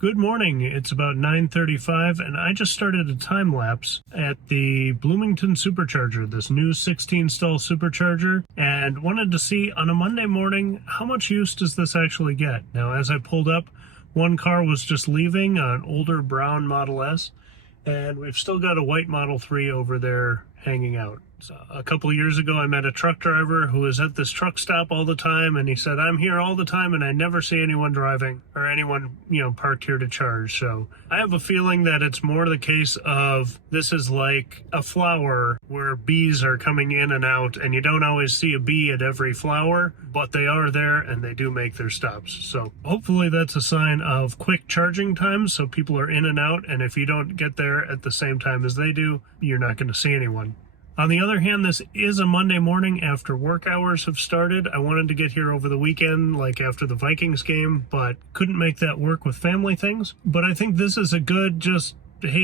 Good morning. It's about 9:35 and I just started a time lapse at the Bloomington Supercharger, this new 16 stall supercharger, and wanted to see on a Monday morning how much use does this actually get. Now, as I pulled up, one car was just leaving, an older brown Model S, and we've still got a white Model 3 over there hanging out. So a couple of years ago, I met a truck driver who was at this truck stop all the time, and he said, I'm here all the time and I never see anyone driving or anyone, parked here to charge. So I have a feeling that it's more the case of this is like a flower where bees are coming in and out, and you don't always see a bee at every flower, but they are there and they do make their stops. So hopefully that's a sign of quick charging times, so people are in and out, and if you don't get there at the same time as they do, you're not going to see anyone. On the other hand, this is a Monday morning after work hours have started. I wanted to get here over the weekend, like after the Vikings game, but couldn't make that work with family things. But I think this is a good,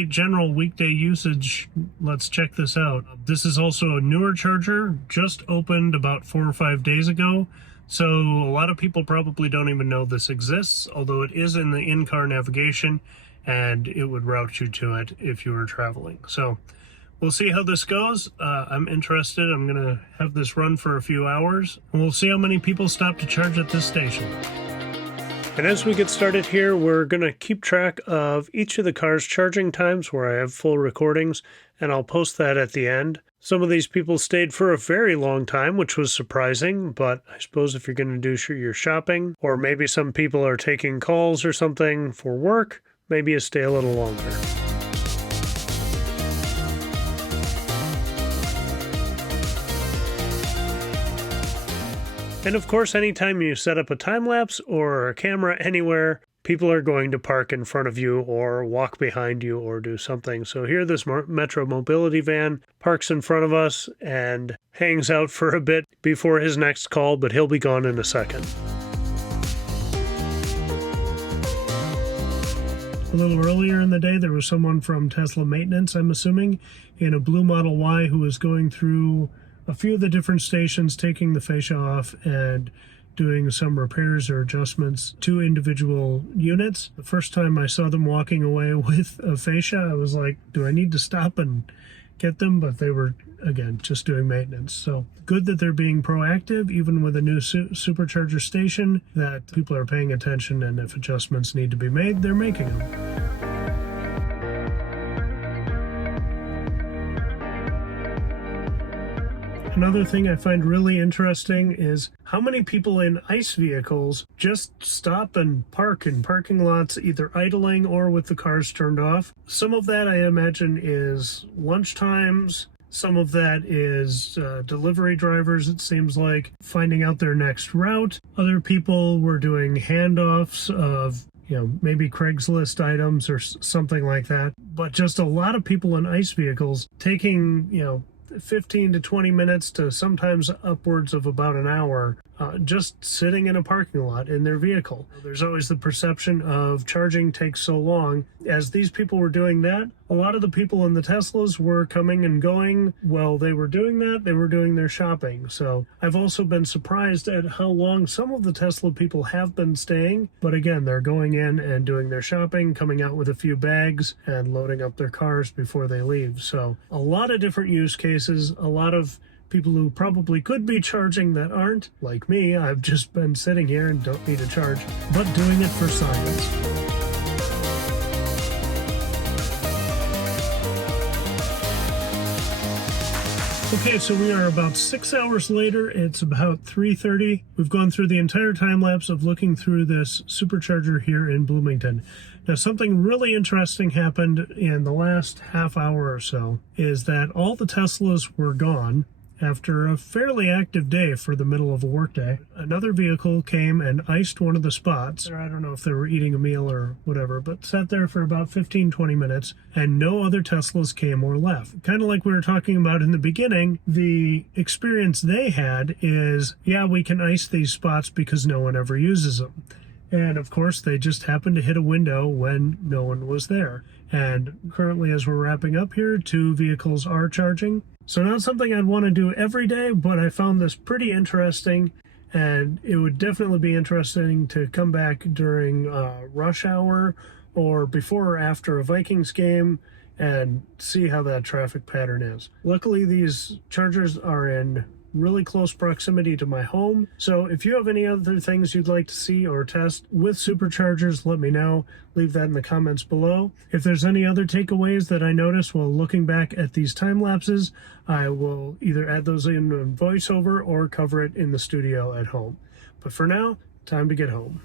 general weekday usage. Let's check this out. This is also a newer charger, just opened about 4 or 5 days ago. So a lot of people probably don't even know this exists, although it is in the in-car navigation and it would route you to it if you were traveling. So we'll see how this goes. I'm interested. I'm going to have this run for a few hours, and we'll see how many people stop to charge at this station. And as we get started here, we're going to keep track of each of the car's charging times where I have full recordings, and I'll post that at the end. Some of these people stayed for a very long time, which was surprising, but I suppose if you're going to do your shopping, or maybe some people are taking calls or something for work, maybe you stay a little longer. And of course, anytime you set up a time lapse or a camera anywhere, people are going to park in front of you or walk behind you or do something. So here this Metro Mobility van parks in front of us and hangs out for a bit before his next call, but he'll be gone in a second. A little earlier in the day, there was someone from Tesla maintenance, I'm assuming, in a blue Model Y who was going through a few of the different stations, taking the fascia off and doing some repairs or adjustments to individual units. The first time I saw them walking away with a fascia, I was like, do I need to stop and get them? But they were, again, just doing maintenance. So good that they're being proactive, even with a new supercharger station, that people are paying attention, and if adjustments need to be made, they're making them. Another thing I find really interesting is how many people in ICE vehicles just stop and park in parking lots, either idling or with the cars turned off. Some of that, I imagine, is lunch times. Some of that is delivery drivers, it seems like, finding out their next route. Other people were doing handoffs of maybe Craigslist items or something like that. But just a lot of people in ICE vehicles taking, 15 to 20 minutes to sometimes upwards of about an hour just sitting in a parking lot in their vehicle. There's always the perception of charging takes so long. As these people were doing that, a lot of the people in the Teslas were coming and going. While they were doing that, they were doing their shopping. So I've also been surprised at how long some of the Tesla people have been staying. But again, they're going in and doing their shopping, coming out with a few bags and loading up their cars before they leave. So a lot of different use cases, a lot of people who probably could be charging that aren't. Like me, I've just been sitting here and don't need to charge, but doing it for science. Okay, so we are about 6 hours later. It's about 3:30. We've gone through the entire time lapse of looking through this supercharger here in Bloomington. Now, something really interesting happened in the last half hour or so, is that all the Teslas were gone after a fairly active day for the middle of a workday. Another vehicle came and iced one of the spots. I don't know if they were eating a meal or whatever, but sat there for about 15-20 minutes, and no other Teslas came or left. Kind of like we were talking about in the beginning, the experience they had is, yeah, we can ice these spots because no one ever uses them. And of course, they just happened to hit a window when no one was there. And currently, as we're wrapping up here, 2 vehicles are charging. So not something I'd want to do every day, but I found this pretty interesting, and it would definitely be interesting to come back during rush hour or before or after a Vikings game and see how that traffic pattern is. Luckily, these chargers are in really close proximity to my home. So if you have any other things you'd like to see or test with superchargers, let me know. Leave that in the comments below. If there's any other takeaways that I noticed while looking back at these time lapses, I will either add those in voiceover or cover it in the studio at home. But for now, time to get home.